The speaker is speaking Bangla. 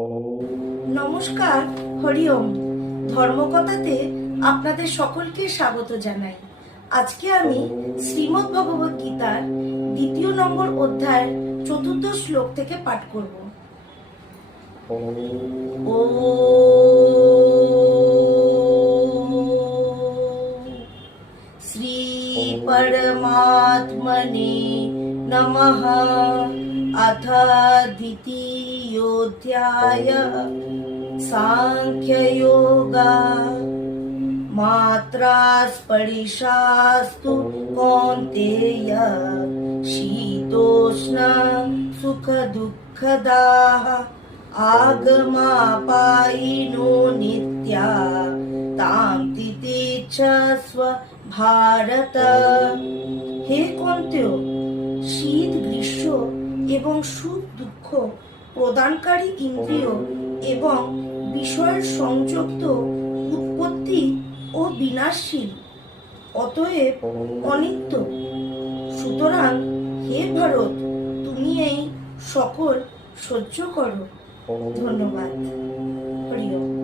নমস্কার, হরি ওম। ধর্মকথাতে আপনাদের সকলকে স্বাগত জানাই। আজকে আমি শ্রীমদ্ ভগবত গীতার 2 নম্বর অধ্যায় 4th শ্লোক থেকে পাঠ করব। শ্রী পরমাত্মনে নমঃ। अथ द्वितीयोऽध्याय सांख्ययोगा। मात्रा स्पर्शास्तु कौन्तेय शीतोष्ण सुख दुःखदाः आगमापायिनो नित्या तां तितिक्षस्व भारत। हे कौन्तेय, শীত গ্রীষ্ম এবং সুখ দুঃখ প্রদানকারী ইন্দ্রিয় এবং বিষয়ের সংযুক্ত উৎপত্তি ও বিনাশশীল, অতএব অনিত্য। সুতরাং হে ভারত, তুমি এই সকল সহ্য করো। ধন্যবাদ। হরি ওম।